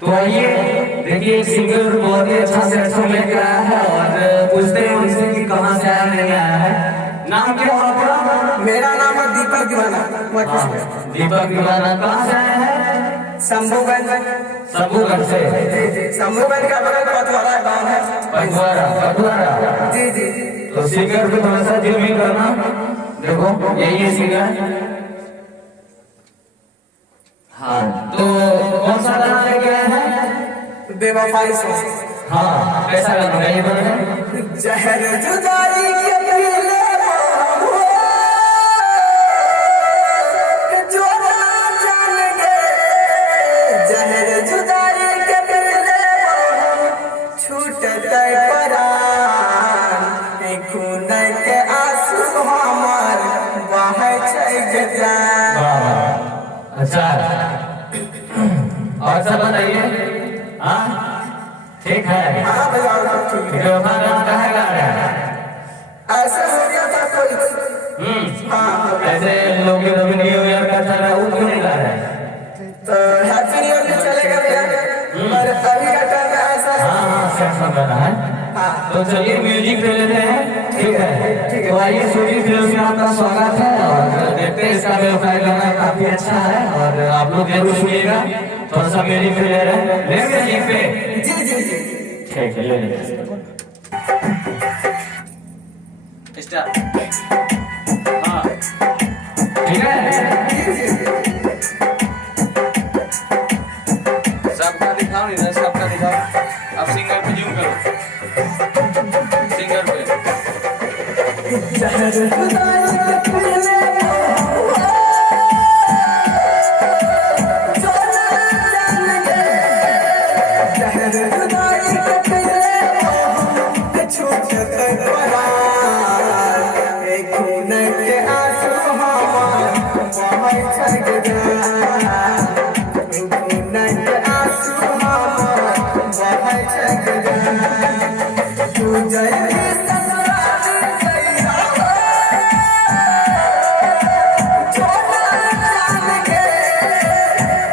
तो आइए देखिए सिंगर बहुत ही अच्छा से अच्छा लेकर आया है और पूछते हैं उनसे कि कहाँ से आया नहीं आया है। नाम क्या है आपका? मेरा नाम है दीपक दीवाना। दीपक दीवाना कहाँ से आया है? शंभूगंज। शंभूगंज से? जी जी, शंभूगंज का बगल पथवारा गाँव है। पटवारा। जी जी। तो सिंगर को थोड़ा सा जूम इन करना, देखो यही है सिंगर। हाँ तो कौन सा गाना लेके आए हैं? बेवफाई से। हाँ कैसा गाना है ये बताइए। जहर जुदाई के पीले हुए, जो ना जान गए। जहर जुदाई के पीले छूटत परान, खून के आंसू हमार बहै छै जान। अच्छा और सब बताइए। हाँ ठीक है। हाँ भैया ठीक है। गाना कहाँ गा रहे हैं? ऐसे हो गया था कोई। हाँ ऐसे लोग न्यू ईयर का चल रहा है वो क्यों नहीं गा रहे हैं? तो हैप्पी न्यू ईयर भी चलेगा भैया, पर अभी का टाइम ऐसा है। हाँ क्या गाना है? हाँ तो चलिए म्यूजिक ले लेते हैं। ठीक है तो आइए सूरी फिल्म में आपका स्वागत है और देखते हैं इसका व्यवसाय गाना काफी अच्छा है और आप लोग जरूर सुनिएगा। थोड़ा सा म्यूजिक ले रहे हैं, ले म्यूजिक पे। जी जी जी। ठीक है ले लीजिए। स्टार्ट। हाँ ठीक है सबका दिखाओ इधर, सबका दिखाओ। अब सिंगर पे जूम करो, सिंगर पे। जहर जुदाई के पीले हुए, जो ना जान गए। जहर जुदाई के पीले हुए, छूटत परान, खून के आंसू हमार बहै छै जान। खून के आंसू हमार बहै छै जान। तू जइबी ससुराल जइया हो, जो ना जान गए।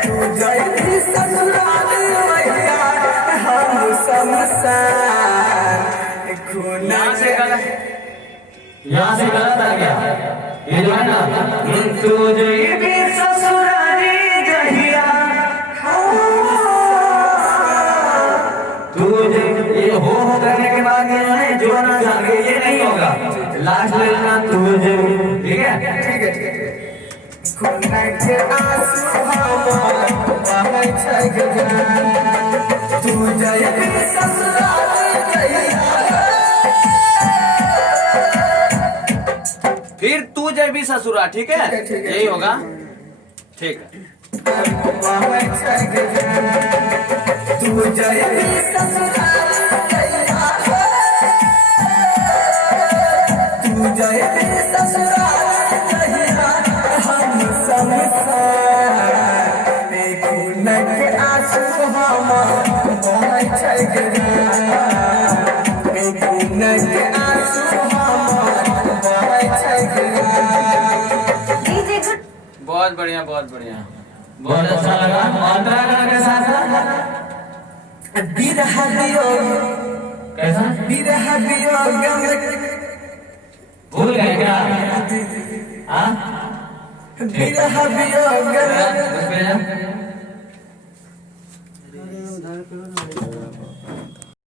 तू जइबी ससुराल मैया, हम शमशान, खून के। यहाँ से गलत आ गया ये जो है ना। तुझे भी ससुराली जहिया तुझे ये हो करने के बाद ये है जो ना जाने ये नहीं होगा। लास्ट ले लेना तुझे, ठीक है? ठीक है ठीक है। खून के आंसू हमार बहै छै जान। तू जइबी ससुराल जइया हो। फिर तू जय भी ससुरा, ठीक है? ठीक है। यही होगा, ठीक है। बहै छै जान। तू जइबी ससुराल जइया हो। तू जइबी ससुराल जइया, हम शमशान, खून के आंसू हमार बहै छै जान। खून के आंसू हमार बहै छै जान। बहुत बढ़िया, बहुत बढ़िया। बहुत अच्छा लगा। और गाना कैसा था? विरह वियोग, कैसा? विरह वियोग में भूल गए क्या? हाँ विरह वियोग में उस पे जा।